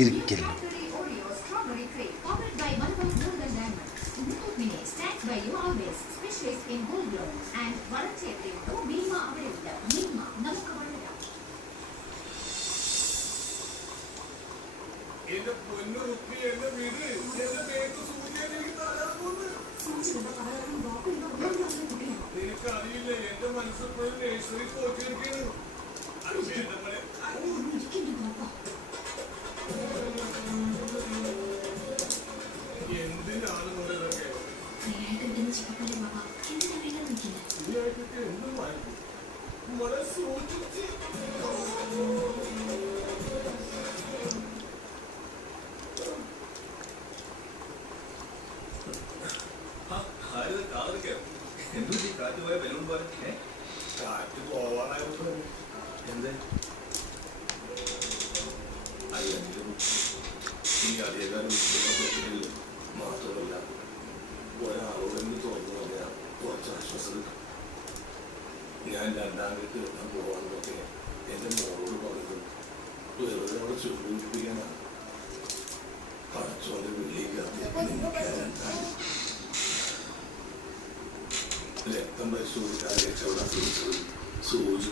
ചിരിക്കില്ല. എനിക്കറിയില്ല, എന്റെ മനസ്സിൽ നേഴ്സറി പോറ്റിരിക്കുകയാണ്. എന്തിനാണ് ഇതൊക്കെ? എന്തും മഴ സൂക്ഷിച്ച് കാറ്റ് പോയ ബലൂൺ പോലെ കാറ്റ് പോവാനായിട്ട് എന്ത് അയ്യെങ്കിലും ഈ അധികാരം മാത്രമല്ല ഒരാളോടെന്ന് തോന്നുന്നു പറഞ്ഞാൽ കുറച്ച് ആശ്വാസം കിട്ടും. ഞാൻ രണ്ടാം വീട്ടിൽ എത്താൻ പോവാന്നൊക്കെ എൻ്റെ മോളോട് പറഞ്ഞത് വെറുതെ അവളെ ചുരുപ്പിക്കാനാണ്. പഠിച്ചോണ്ട് വീട്ടിലേക്ക് രക്തം പരിശോധിക്കാതെ രക്ഷപ്പെടാൻ സൂചി